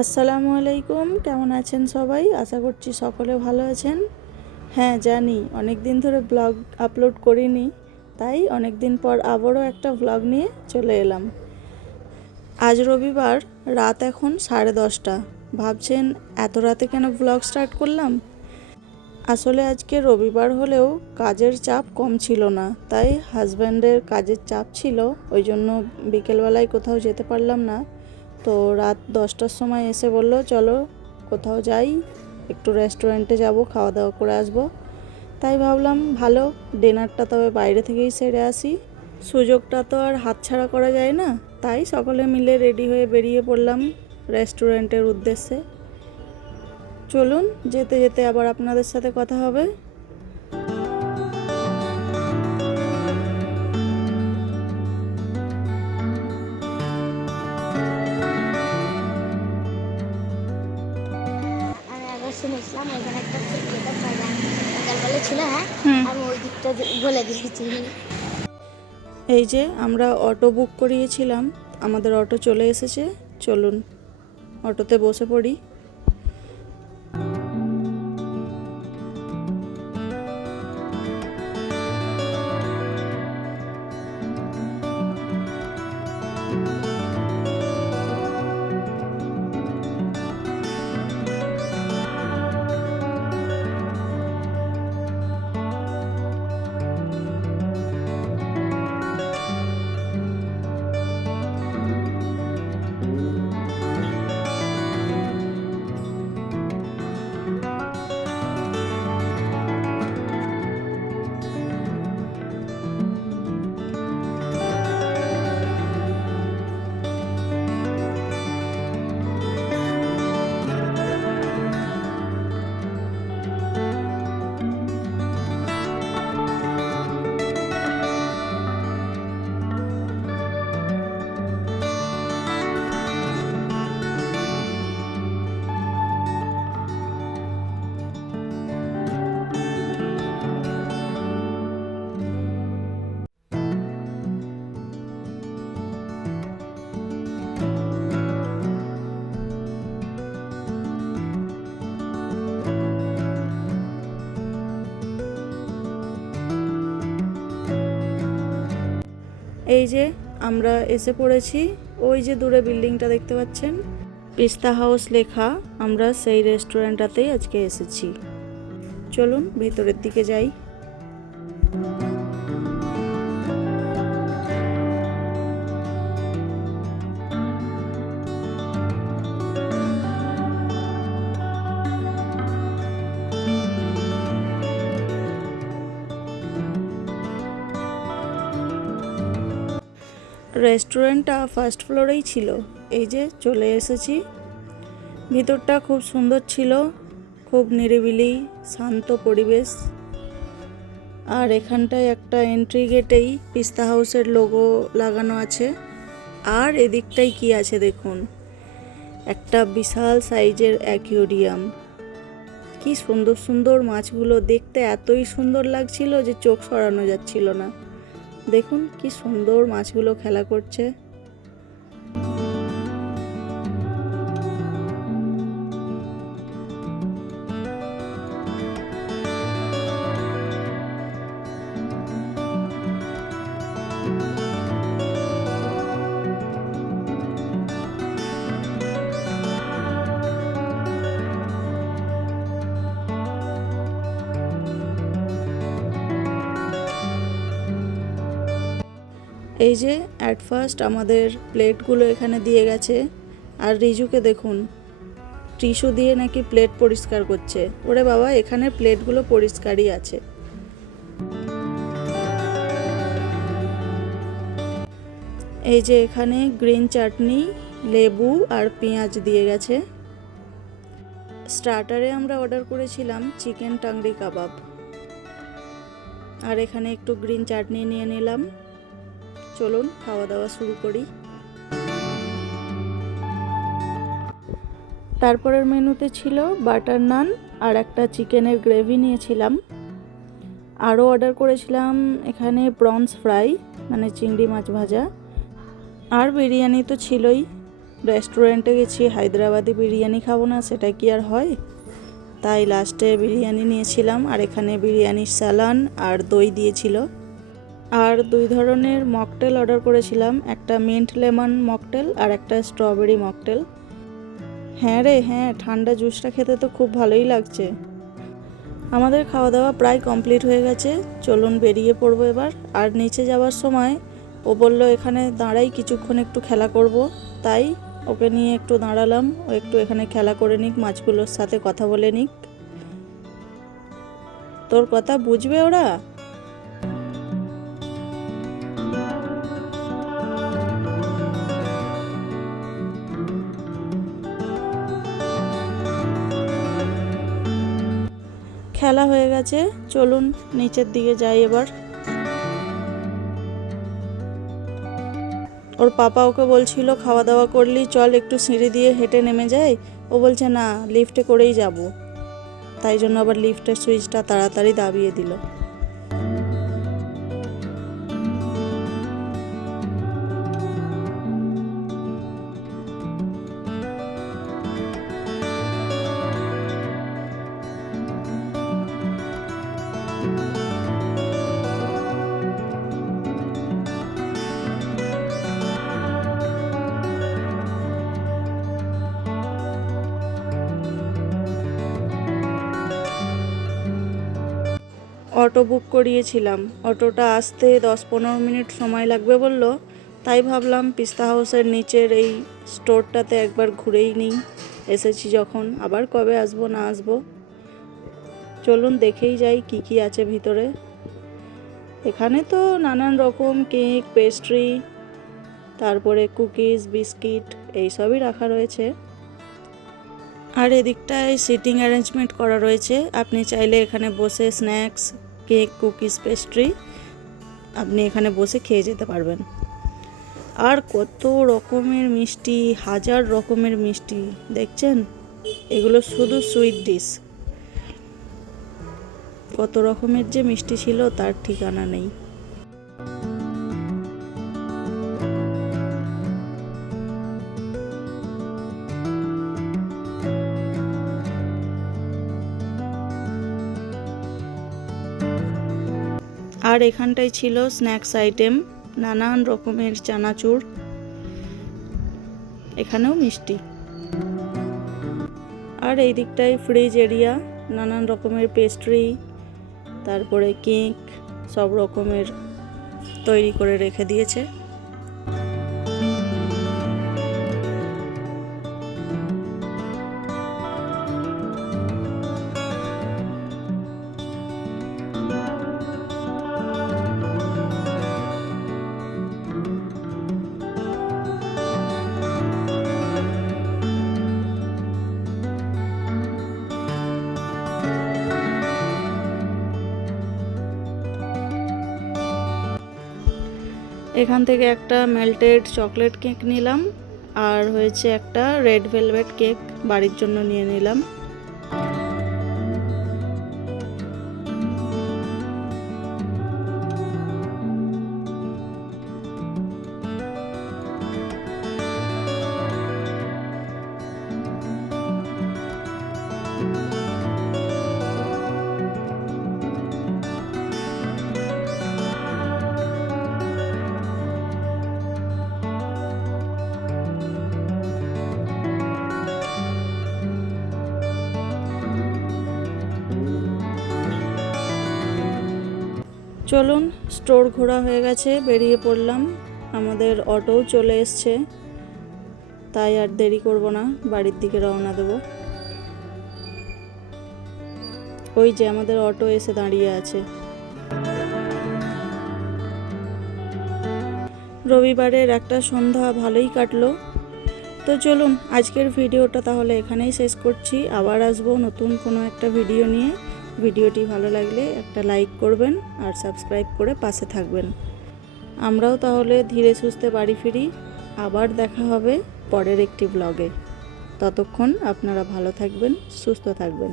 আসসালামু আলাইকুম, কেমন আছেন সবাই? আশা করছি সকলে ভালো আছেন। হ্যাঁ, জানি অনেক দিন ধরে ব্লগ আপলোড করিনি, তাই অনেক দিন পর আবারও একটা ব্লগ নিয়ে চলে এলাম। আজ রবিবার, রাত এখন 10:30। ভাবছেন এত রাতে কেন ব্লগ স্টার্ট করলাম? আসলে আজকে রবিবার হলেও কাজের চাপ কম ছিল না, তাই হাজব্যান্ডের কাজের চাপ ছিল, ওই জন্য বিকেলবেলায় কোথাও যেতে পারলাম না। তো রাত 10টার সময় এসে বললো চলো কোথাও যাই, একটু রেস্টুরেন্টে যাব, খাওয়া দাওয়া করে আসবো। তাই ভাবলাম ভালো, ডিনারটা তবে বাইরে থেকেই সেরে আসি। সুযোগটা তো আর হাতছাড়া করা যায় না, তাই সকলে মিলে রেডি হয়ে বেরিয়ে পড়লাম রেস্টুরেন্টের উদ্দেশ্যে। চলুন, যেতে যেতে আবার আপনাদের সাথে কথা হবে। আমি আগে শুনেছিলাম এখানে একটা সকালবেলা ছিল। হ্যাঁ, আমি ওই দিকটা বলে দিয়েছি। এই যে আমরা অটো বুক করিয়েছিলাম, আমাদের অটো চলে এসেছে। চলুন অটোতে বসে পড়ি। এই যে আমরা এসে পড়েছি, ওই যে দূরে বিল্ডিংটা দেখতে পাচ্ছেন, পিস্তা হাউস লেখা, আমরা সেই রেস্টুরেন্টটাতেই আজকে এসেছি। চলুন ভেতরের দিকে যাই। রেস্টুরেন্টটা ফার্স্ট ফ্লোরেই ছিল। এই যে চলে এসেছি। ভিতরটা খুব সুন্দর ছিল, খুব নিরিবিলি শান্ত পরিবেশ। আর এখানটায় একটা এন্ট্রি গেটেই পিস্তা হাউসের লোগো লাগানো আছে। আর এদিকটাই কি আছে দেখুন, একটা বিশাল সাইজের অ্যাকুয়ারিয়াম। কি সুন্দর সুন্দর মাছগুলো, দেখতে এতই সুন্দর লাগছিল যে চোখ সরানো যাচ্ছিল না। দেখুন কি সুন্দর মাছগুলো খেলা করছে। এই যে অ্যাট ফার্স্ট আমাদের প্লেটগুলো এখানে দিয়ে গেছে। আর রিজুকে দেখুন, টিস্যু দিয়ে নাকি প্লেট পরিষ্কার করছে। ওরে বাবা, এখানে প্লেটগুলো পরিষ্কারই আছে। এই যে এখানে গ্রিন চাটনি, লেবু আর পেঁয়াজ দিয়ে গেছে। স্টার্টারে আমরা অর্ডার করেছিলাম চিকেন টাংরি কাবাব। আর এখানে একটু গ্রিন চাটনি নিয়ে নিলাম। চলুন খাওয়া দাওয়া শুরু করি। তারপরের মেনুতে ছিল বাটার নান আর একটা চিকেনের গ্রেভি নিয়েছিলাম। আরও অর্ডার করেছিলাম এখানে প্রনস ফ্রাই, মানে চিংড়ি মাছ ভাজা, আর বিরিয়ানি তো ছিলই। রেস্টুরেন্টে গেছি, হায়দ্রাবাদি বিরিয়ানি খাবো না সেটা কি আর হয়? তাই লাস্টে বিরিয়ানি নিয়েছিলাম, আর এখানে বিরিয়ানির স্যালান আর দই দিয়েছিল। আর 2 ধরনের মকটেল অর্ডার করেছিলাম, একটা মিন্ট লেমন মকটেল আর একটা স্ট্রবেরি মকটেল। হ্যাঁ রে হ্যাঁ, ঠান্ডা জুসটা খেতে তো খুব ভালোই লাগছে। আমাদের খাওয়া দাওয়া প্রায় কমপ্লিট হয়ে গেছে, চলুন বেরিয়ে পড়বো এবার। আর নিচে যাওয়ার সময় ও বলল এখানে দাঁড়াই কিছুক্ষণ একটু খেলা করব, তাই ওকে নিয়ে একটু দাঁড়ালাম, ও একটু এখানে খেলা করে নিক, মাছগুলোর সাথে কথা বলে নিক। তোর কথা বুঝবে ওরা? খেলা হয়ে গেছে, চলুন নিচের দিকে যাই এবার। ওর পাপা ওকে বলছিল খাওয়া দাওয়া করলি চল একটু সিঁড়ি দিয়ে হেঁটে নেমে যাই, ও বলছে না লিফটে করেই যাব। তাই জন্য আবার লিফটের সুইচটা তাড়াতাড়ি দাবিয়ে দিল। অটো বুক করিয়েছিলাম, অটোটা আসতে 10-15 মিনিট সময় লাগবে বলল, তাই ভাবলাম পিস্তা হাউসের নিচের এই স্টোরটাতে একবার ঘুরেই নিই, এসেছি যখন, আবার কবে আসবো না আসবো। চলুন দেখেই যাই কি কি আছে ভিতরে। এখানে তো নানান রকম কেক, পেস্ট্রি, তারপরে কুকিজ, বিস্কিট এইসবই রাখা রয়েছে। আর এদিকটায় সিটিং অ্যারেঞ্জমেন্ট করা রয়েছে, আপনি চাইলে এখানে বসে স্ন্যাক্স, কেক, কুকিজ, পেস্ট্রি আপনি এখানে বসে খেয়ে যেতে পারবেন। আর কত রকমের মিষ্টি, 1000 রকমের মিষ্টি দেখছেন, এগুলো শুধু সুইট ডিশ। কত রকমের যে মিষ্টি ছিল তার ঠিকানা নেই। আর এখানটায় ছিল স্ন্যাক্স আইটেম, নানান রকমের চানাচুর, এখানেও মিষ্টি। আর এই দিকটায় ফ্রিজ এরিয়া, নানান রকমের পেস্ট্রি, তারপরে কেক সব রকমের তৈরি করে রেখে দিয়েছে। এখান থেকে একটা মেল্টেড চকলেট কেক নিলাম, আর হয়েছে একটা রেড ভেলভেট কেক বাড়ির জন্য নিয়ে নিলাম। চলুন, স্টোর ঘোরা হয়ে গেছে, বেরিয়ে পড়লাম। আমাদের অটোও চলে এসছে, তাই আর দেরি করব না, বাড়ির দিকে রওনা দেব। ওই যে আমাদের অটো এসে দাঁড়িয়ে আছে। রবিবারের একটা সন্ধ্যা ভালোই কাটলো। তো চলুন আজকের ভিডিওটা তাহলে এখানেই শেষ করছি, আবার আসবো নতুন কোনো একটা ভিডিও নিয়ে। ভিডিওটি ভালো লাগলে একটা লাইক করবেন আর সাবস্ক্রাইব করে পাশে থাকবেন। আমরাও তাহলে ধীরে সুস্থে বাড়ি ফিরি, আবার দেখা হবে পরের একটি ব্লগে। ততক্ষণ আপনারা ভালো থাকবেন, সুস্থ থাকবেন।